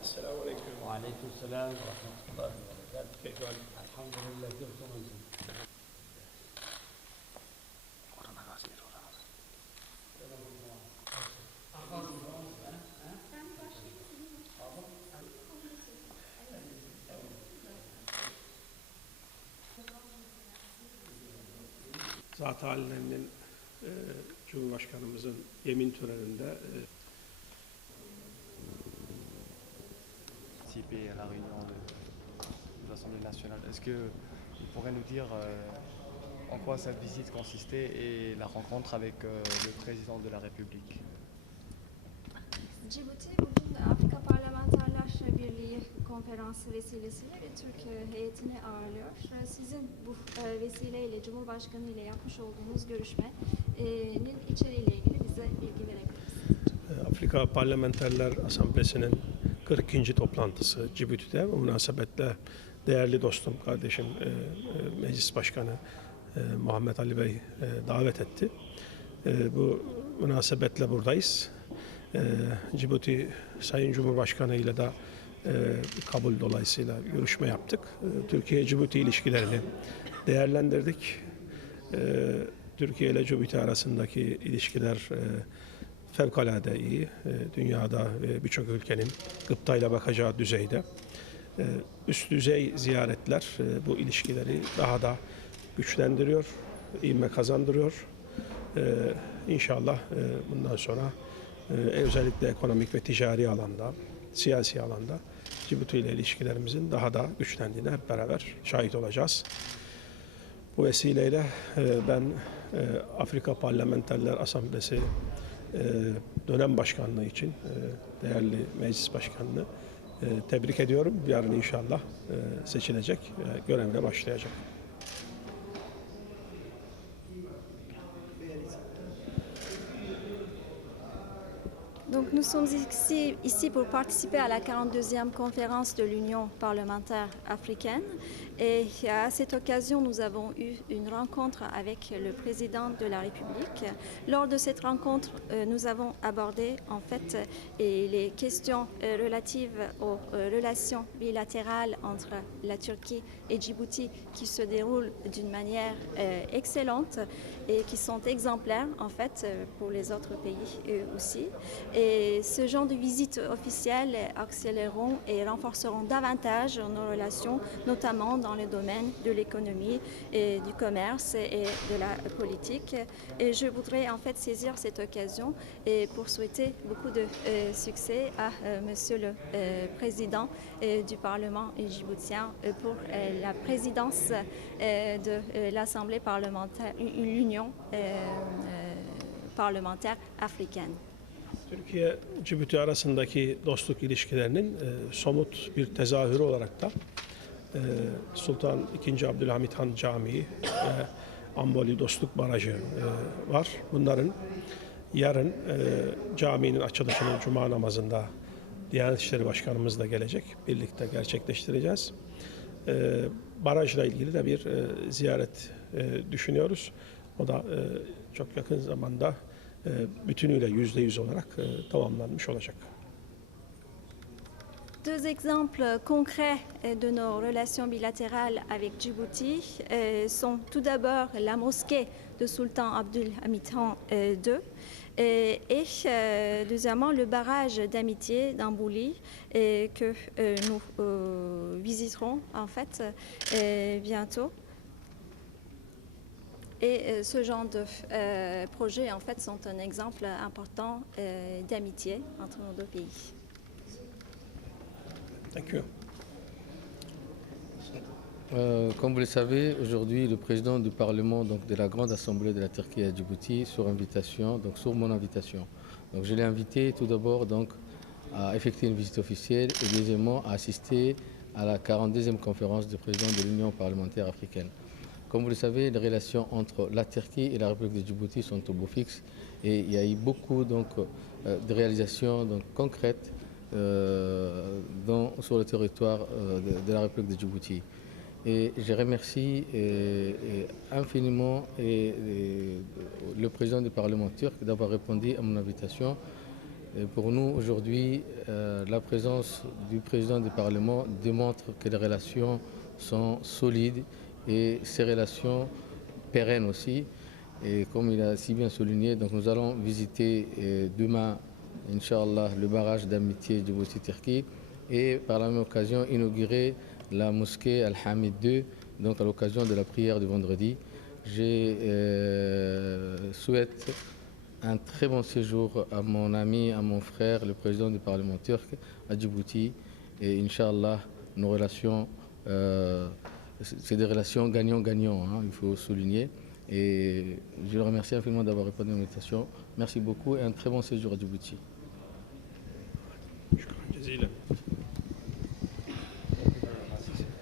السلام عليكم. وعليكم السلام ورحمة الله وبركاته. كيف حالك؟ الحمد لله. كيفكم أنتم؟ Zat-ı Ali'nin Cumhurbaşkanımızın yemin töreninde participer à la réunion de l'Assemblée nationale. Est-ce qu'il pourrait nous dire en quoi cette visite consistait et la rencontre avec le président de la République? Cibuti bugün Afrika Parlamenterler Birliği konferansı vesilesiyle bir Türk heyetini ağırlıyor. Sizin bu vesileyle Cumhurbaşkanı ile yapmış olduğunuz görüşmenin içeriğiyle ilgili bize bilgi verebilir misiniz? Afrika Parlamenterler Asamblesi'nin 42. toplantısı Cibuti'de. Bu münasebetle değerli dostum, kardeşim Meclis Başkanı Muhammed Ali Bey davet etti. Bu münasebetle buradayız. Cibuti Sayın Cumhurbaşkanı ile de kabul dolayısıyla görüşme yaptık. Türkiye-Cibuti ilişkilerini değerlendirdik. Türkiye ile Cibuti arasındaki ilişkiler fevkalade iyi. Dünyada birçok ülkenin gıptayla bakacağı düzeyde. Üst düzey ziyaretler bu ilişkileri daha da güçlendiriyor, ivme kazandırıyor. İnşallah bundan sonra özellikle ekonomik ve ticari alanda, siyasi alanda Cibuti ile ilişkilerimizin daha da güçlendiğine hep beraber şahit olacağız. Bu vesileyle ben Afrika Parlamenterler Asamblesi dönem başkanlığı için değerli meclis başkanını tebrik ediyorum. Yarın inşallah seçilecek, görevine başlayacak. Donc nous sommes ici pour participer à la 42e conférence de l'Union parlementaire africaine et à cette occasion nous avons eu une rencontre avec le président de la République. Lors de cette rencontre nous avons abordé en fait les questions relatives aux relations bilatérales entre la Turquie et Djibouti qui se déroulent d'une manière excellente et qui sont exemplaires en fait pour les autres pays aussi. Et ce genre de visites officielles accéléreront et renforceront davantage nos relations, notamment dans le domaine de l'économie, et du commerce et de la politique. Et je voudrais en fait saisir cette occasion et pour souhaiter beaucoup de succès à Monsieur le Président du Parlement djiboutien pour la présidence de l'Assemblée parlementaire, l'Union parlementaire africaine. Türkiye-Cibuti arasındaki dostluk ilişkilerinin somut bir tezahürü olarak da Sultan II. Abdülhamit Han Camii ve Amboli Dostluk Barajı var. Bunların yarın caminin açılışının Cuma namazında Diyanet İşleri Başkanımız da gelecek. Birlikte gerçekleştireceğiz. Barajla ilgili de bir ziyaret düşünüyoruz. O da çok yakın zamanda bütünüyle %100 olarak tamamlanmış olacak. Deux exemples concrets de nos relations bilatérales avec Djibouti sont tout d'abord la mosquée de Sultan Abdülhamit Han II et deuxièmement le barrage d'amitié d'Ambouli que nous visiterons en fait bientôt. Et ce genre de projets, en fait, sont un exemple important d'amitié entre nos deux pays. Thank you. Comme vous le savez, aujourd'hui, le président du Parlement donc, de la Grande Assemblée de la Turquie à Djibouti, sur mon invitation. Donc, je l'ai invité tout d'abord à effectuer une visite officielle et deuxièmement à assister à la 42e conférence du président de l'Union parlementaire africaine. Comme vous le savez, les relations entre la Turquie et la République de Djibouti sont au beau fixe et il y a eu beaucoup de réalisations concrètes sur le territoire de la République de Djibouti. Et je remercie infiniment le président du Parlement turc d'avoir répondu à mon invitation Et pour nous, aujourd'hui, la présence du président du Parlement démontre que les relations sont solides et ces relations pérennes aussi. Et comme il a si bien souligné, donc nous allons visiter demain, Inch'Allah, le barrage d'amitié Djibouti-Turquie et par la même occasion inaugurer la mosquée Al-Hamid II, donc à l'occasion de la prière du vendredi. Je souhaite un très bon séjour à mon ami, à mon frère, le président du Parlement turc à Djibouti. Et Inch'Allah, nos relations, c'est des relations gagnant-gagnant, hein, il faut souligner. Et je le remercie infiniment d'avoir répondu à l'invitation. Merci beaucoup et un très bon séjour à Djibouti. شكرا جزيلا.